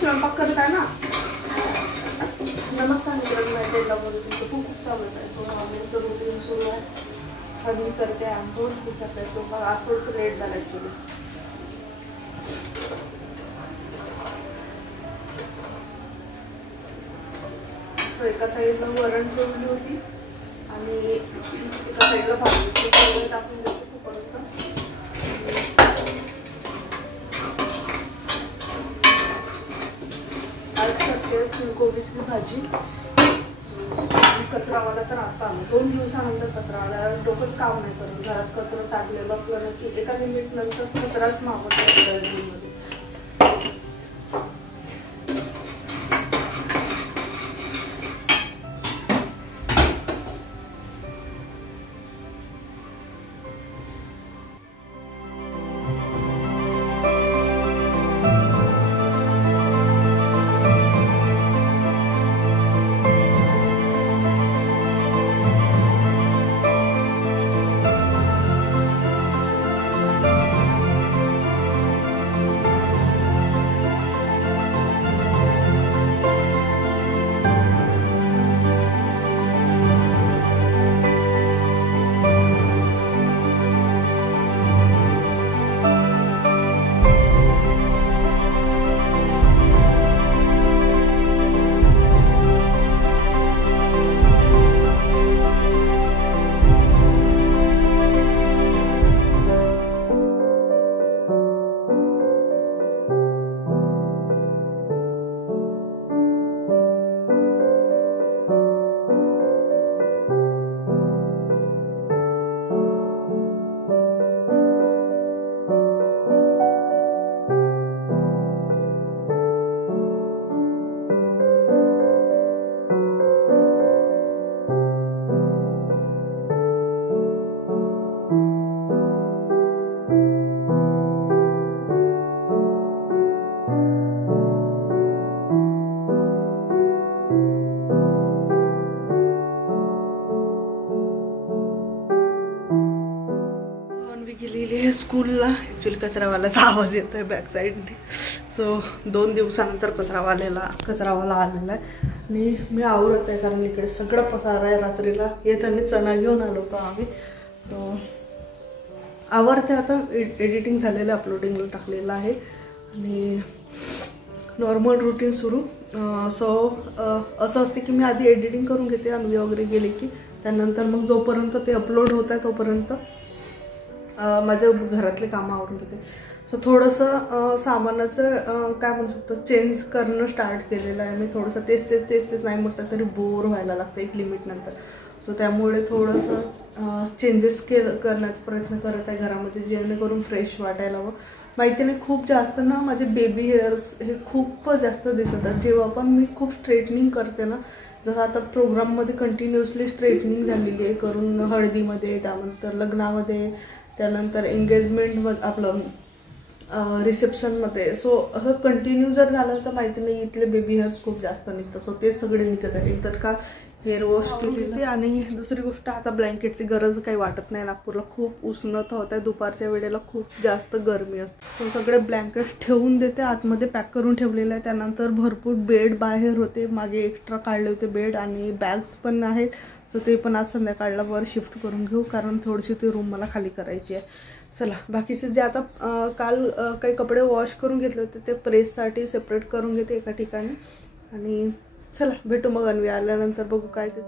स्वयंपाक करत आहे ना. नमस्कार मित्रांनो, माझ्या तुमचं खूप खूप स्वागत आहे. सो आम्ही रुटीन सुरू आहे. हल्ली करते आंघोळ करते. तो आज थोडंसं लेट झालं ॲक्च्युली. तो एका साईडला वरण ठेवली होती आणि एका साईडला भाजी टाकून देते कुकरचं. आज करते फुलकोबीची भाजी. कचरावाला तर आता आलो 2 दिवसानंतर. कचरावाला डोकंच काम नाही करत. घरात कचरा साठलेलं असलं ना की एका लिमिट नंतर कचराच मागवत मध्ये. गेलेली आहे स्कूलला. ॲक्च्युली कचरावाल्याचा आवाज येतो आहे बॅक साईडने. सो 2 दिवसानंतर कचरावाला आलेला आहे आणि मी आवरत आहे कारण इकडे सगळं पसार आहे. रात्रीला येताना चणा घेऊन आलो होतो आम्ही. सो आवरते आता. एडिटिंग झालेलं अपलोडिंगला टाकलेलं आहे आणि नॉर्मल रुटीन सुरू. सो असं असते की मी आधी एडिटिंग करून घेते अन्वी वगैरे गेले की. त्यानंतर मग जोपर्यंत ते अपलोड होत आहे तोपर्यंत माझ्या घरातले कामं आवरून घेते. सो थोडंसं सामानाचं काय म्हणू शकतो चेंज करणं स्टार्ट केलेलं आहे मी. थोडंसं तेच नाही म्हटलं तरी बोर व्हायला लागतं एक लिमिटनंतर. सो त्यामुळे थोडंसं चेंजेस करण्याचा प्रयत्न करत आहे घरामध्ये जेणेकरून फ्रेश वाटायला हवं. माहिती नाही खूप जास्त ना माझे बेबी हेअर्स हे खूप जास्त दिसतात. जेव्हा पण मी खूप स्ट्रेटनिंग करते ना, जसं आता प्रोग्राममध्ये कंटिन्युअसली स्ट्रेटनिंग झालेली आहे करून, हळदीमध्ये, त्यानंतर लग्नामध्ये, त्यानंतर एंगेजमेंटमध्ये, आपलं रिसेप्शनमध्ये. सो असं कंटिन्यू जर झालं तर माहिती नाही इथले बेबी हेअर्स खूप जास्त निघतात. सो ते सगळे निघत आहेत. एकतर का हेअर वॉश केली आणि दुसरी गोष्ट आता ब्लँकेटची गरज काही वाटत नाही. नागपूरला खूप उष्णता होत आहे. दुपारच्या वेळेला खूप जास्त गरमी असते. सो सगळे ब्लँकेट ठेवून देते. आतमध्ये पॅक करून ठेवलेलं आहे. त्यानंतर भरपूर बेड बाहेर होते. मागे एक्स्ट्रा काढले होते बेड आणि बॅग्स पण आहेत. सो ते पण आज संध्याकाळला वर शिफ्ट करून घेऊ कारण थोडीशी ती रूम मला खाली करायची आहे. चला बाकीचे जे आता काल काही कपडे वॉश करून घेतले होते ते प्रेससाठी सेपरेट करून घेते एका ठिकाणी. आणि चला भेटू मग अन्वी आल्यानंतर बघू काय ते.